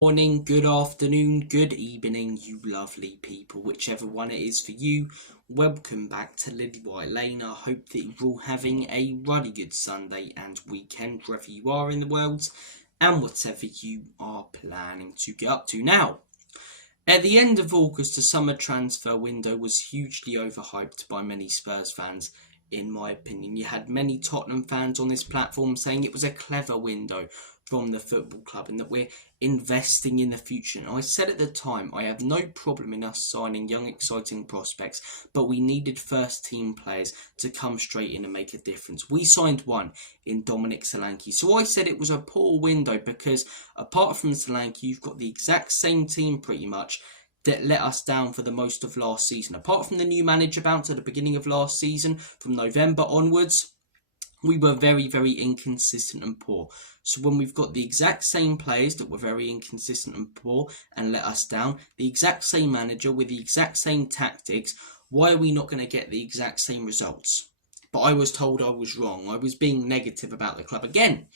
Morning, good afternoon, good evening, you lovely people, whichever one it is for you. Welcome back to Lilywhite Lane. I hope that you're all having a really good Sunday and weekend, wherever you are in the world, and whatever you are planning to get up to. Now, at the end of August, the summer transfer window was hugely overhyped by many Spurs fans. In my opinion, you had many Tottenham fans on this platform saying it was a clever window from the football club and that we're investing in the future. And I said at the time, I have no problem in us signing young, exciting prospects, but we needed first team players to come straight in and make a difference. We signed one in Dominic Solanke. So I said it was a poor window because apart from Solanke, you've got the exact same team pretty much that let us down for the most of last season. Apart from the new manager bounce at the beginning of last season, from November onwards, we were very, very inconsistent and poor. So when we've got the exact same players that were very inconsistent and poor and let us down, the exact same manager with the exact same tactics, why are we not going to get the exact same results? But I was told I was wrong. I was being negative about the club again.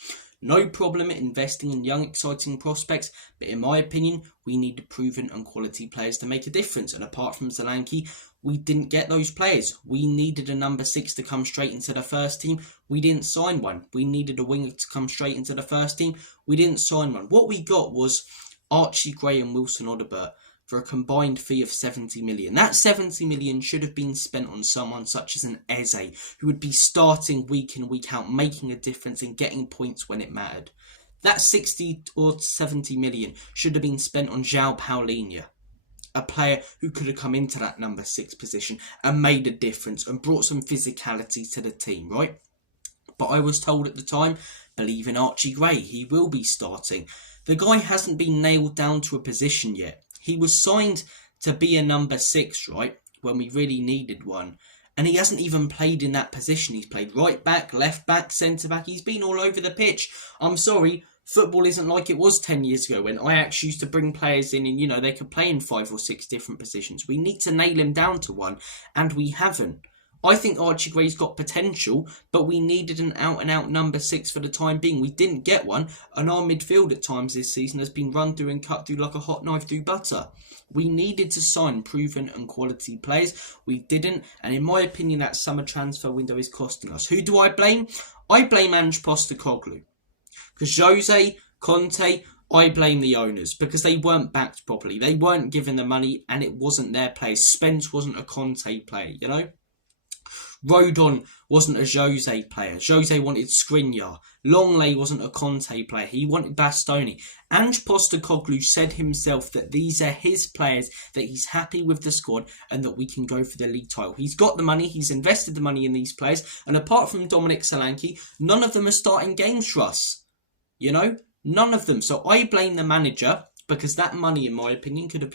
No problem investing in young, exciting prospects, but in my opinion, we need proven and quality players to make a difference. And apart from Solanke, we didn't get those players. We needed a number 6 to come straight into the first team. We didn't sign one. We needed a winger to come straight into the first team. We didn't sign one. What we got was Archie Gray and Wilson Odobert for a combined fee of 70 million. That 70 million should have been spent on someone such as an Eze, who would be starting week in, week out, making a difference and getting points when it mattered. That 60 or 70 million should have been spent on João Paulinho, a player who could have come into that number 6 position and made a difference and brought some physicality to the team, right? But I was told at the time, believe in Archie Gray, he will be starting. The guy hasn't been nailed down to a position yet. He was signed to be a number 6, right, when we really needed one. And he hasn't even played in that position. He's played right back, left back, centre back. He's been all over the pitch. I'm sorry, football isn't like it was 10 years ago when Ajax used to bring players in and, they could play in 5 or 6 different positions. We need to nail him down to one, and we haven't. I think Archie Gray's got potential, but we needed an out-and-out number 6 for the time being. We didn't get one, and our midfield at times this season has been run through and cut through like a hot knife through butter. We needed to sign proven and quality players. We didn't, and in my opinion, that summer transfer window is costing us. Who do I blame? I blame Ange Postecoglou. Because Jose, Conte, I blame the owners because they weren't backed properly. They weren't given the money, and it wasn't their players. Spence wasn't a Conte player, Rodon wasn't a Jose player. Jose wanted Skriniar. Longley wasn't a Conte player. He wanted Bastoni. Ange Postecoglou said himself that these are his players, that he's happy with the squad and that we can go for the league title. He's got the money. He's invested the money in these players. And apart from Dominic Solanke, none of them are starting games for us. None of them. So I blame the manager, because that money, in my opinion, could have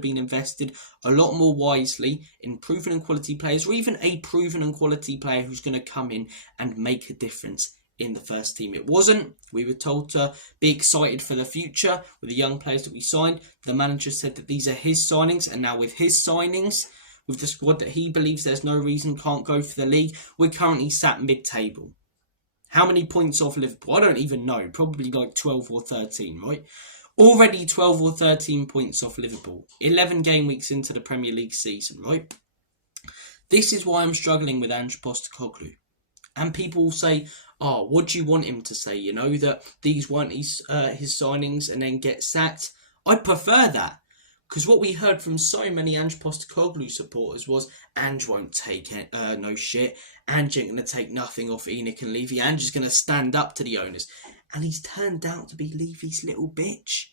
been invested a lot more wisely in proven and quality players, or even a proven and quality player who's going to come in and make a difference in the first team. It wasn't. We were told to be excited for the future with the young players that we signed. The manager said that these are his signings, and now with his signings, with the squad that he believes there's no reason can't go for the league, we're currently sat mid-table. How many points off Liverpool? I don't even know. Probably like 12 or 13, right? Already 12 or 13 points off Liverpool. 11 game weeks into the Premier League season, right? This is why I'm struggling with Ange Postecoglou. And people will say, what do you want him to say? That these weren't his signings and then get sacked. I'd prefer that. Because what we heard from so many Ange Postecoglou supporters was, Ange won't take no shit. Ange ain't going to take nothing off Enoch and Levy. Ange is going to stand up to the owners. And he's turned out to be Levy's little bitch.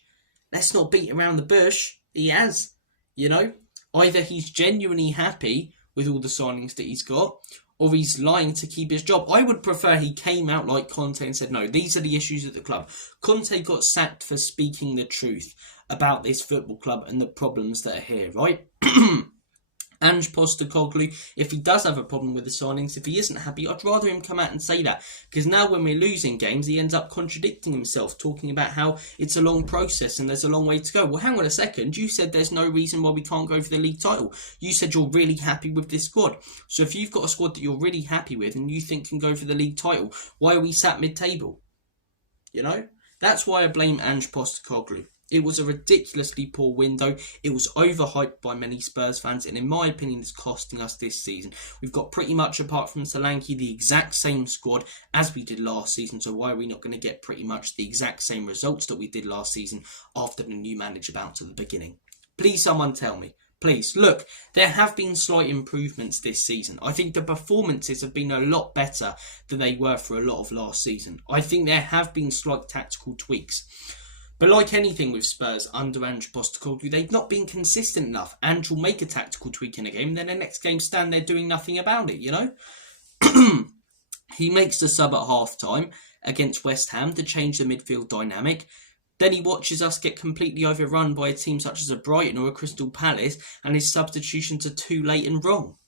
Let's not beat around the bush. He has, Either he's genuinely happy with all the signings that he's got, or he's lying to keep his job. I would prefer he came out like Conte and said, no, these are the issues at the club. Conte got sacked for speaking the truth about this football club and the problems that are here, right? Ange Postecoglou, if he does have a problem with the signings, if he isn't happy, I'd rather him come out and say that. Because now when we're losing games, he ends up contradicting himself, talking about how it's a long process and there's a long way to go. Well, hang on a second. You said there's no reason why we can't go for the league title. You said you're really happy with this squad. So if you've got a squad that you're really happy with and you think can go for the league title, why are we sat mid-table? That's why I blame Ange Postecoglou. It was a ridiculously poor window. It was overhyped by many Spurs fans, and in my opinion, it's costing us this season. We've got pretty much, apart from Solanke, the exact same squad as we did last season. So why are we not going to get pretty much the exact same results that we did last season after the new manager bounce at the beginning? Please, someone tell me. Please, look, there have been slight improvements this season. I think the performances have been a lot better than they were for a lot of last season. I think there have been slight tactical tweaks. But like anything with Spurs under Ange Postecoglou, they've not been consistent enough. Ange will make a tactical tweak in a game, then the next game stand there doing nothing about it, you know? He makes the sub at half-time against West Ham to change the midfield dynamic. Then he watches us get completely overrun by a team such as a Brighton or a Crystal Palace, and his substitutions are too late and wrong.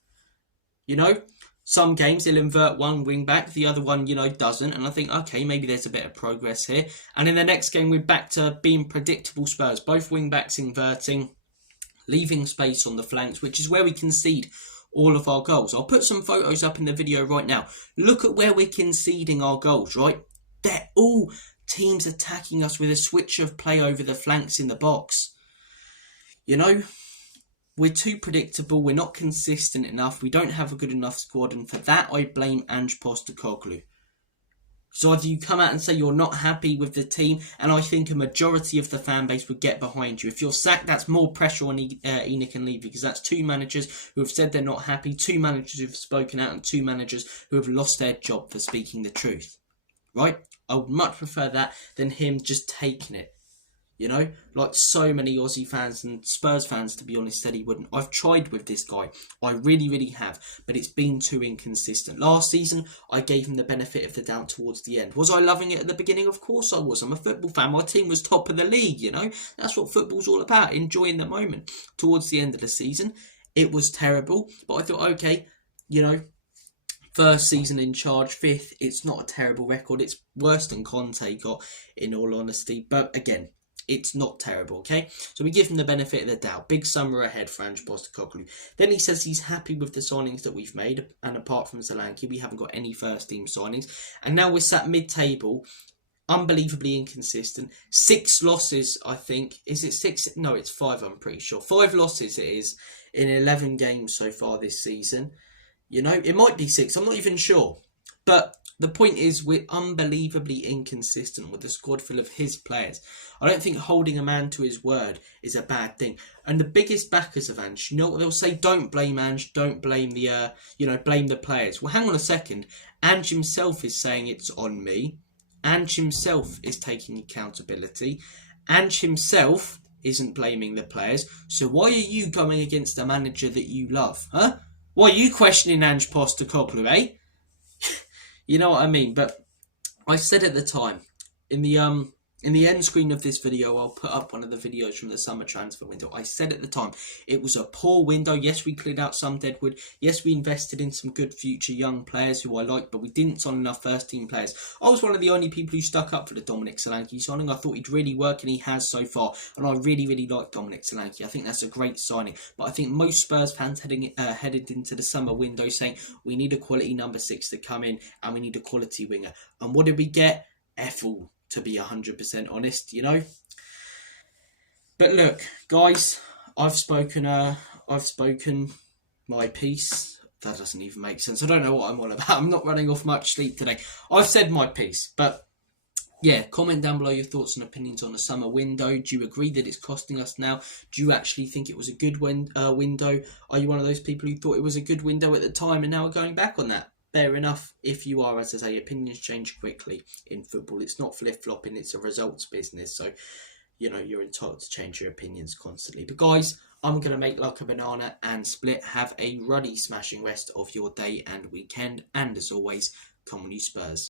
You know? Some games he'll invert one wing back, the other one, doesn't. And I think, okay, maybe there's a bit of progress here. And in the next game, we're back to being predictable Spurs. Both wing backs inverting, leaving space on the flanks, which is where we concede all of our goals. I'll put some photos up in the video right now. Look at where we're conceding our goals, right? They're all teams attacking us with a switch of play over the flanks in the box. You know? We're too predictable, we're not consistent enough, we don't have a good enough squad, and for that I blame Ange Postecoglou. So either you come out and say you're not happy with the team, and I think a majority of the fan base would get behind you. If you're sacked, that's more pressure on ENIC and Levy, because that's two managers who have said they're not happy, two managers who have spoken out, and two managers who have lost their job for speaking the truth. Right? I would much prefer that than him just taking it. You know, like so many Aussie fans and Spurs fans, to be honest, said he wouldn't. I've tried with this guy. I really, really have. But it's been too inconsistent. Last season, I gave him the benefit of the doubt towards the end. Was I loving it at the beginning? Of course I was. I'm a football fan. My team was top of the league, you know. That's what football's all about, enjoying the moment. Towards the end of the season, it was terrible. But I thought, okay, you know, first season in charge, fifth. It's not a terrible record. It's worse than Conte got, in all honesty. But again, it's not terrible, okay? So we give him the benefit of the doubt. Big summer ahead for Ange Postecoglou. Then he says he's happy with the signings that we've made. And apart from Solanke, we haven't got any first-team signings. And now we're sat mid-table. Unbelievably inconsistent. 6 losses, I think. Is it 6? No, it's 5, I'm pretty sure. 5 losses it is in 11 games so far this season. You know, it might be 6. I'm not even sure. But the point is, we're unbelievably inconsistent with a squad full of his players. I don't think holding a man to his word is a bad thing. And the biggest backers of Ange, you know what they'll say? Don't blame Ange. Don't blame the, blame the players. Well, hang on a second. Ange himself is saying it's on me. Ange himself is taking accountability. Ange himself isn't blaming the players. So why are you going against a manager that you love, huh? Why are you questioning Ange Postecoglou, eh? You know what I mean? But I said at the time, in the end screen of this video, I'll put up one of the videos from the summer transfer window. I said at the time, it was a poor window. Yes, we cleared out some deadwood. Yes, we invested in some good future young players who I like, but we didn't sign enough first-team players. I was one of the only people who stuck up for the Dominic Solanke signing. I thought he'd really work, and he has so far. And I really, really like Dominic Solanke. I think that's a great signing. But I think most Spurs fans headed into the summer window saying, we need a quality number 6 to come in, and we need a quality winger. And what did we get? F-all, to be 100% honest, you know. But look, guys, I've spoken my piece. That doesn't even make sense. I don't know what I'm on about. I'm not running off much sleep today. I've said my piece, but yeah, comment down below your thoughts and opinions on the summer window. Do you agree that it's costing us now? Do you actually think it was a good window? Are you one of those people who thought it was a good window at the time and now are going back on that? Fair enough. If you are, as I say, opinions change quickly in football. It's not flip-flopping, it's a results business. So, you know, you're entitled to change your opinions constantly. But guys, I'm going to make like a banana and split. Have a ruddy smashing rest of your day and weekend. And as always, come on you Spurs.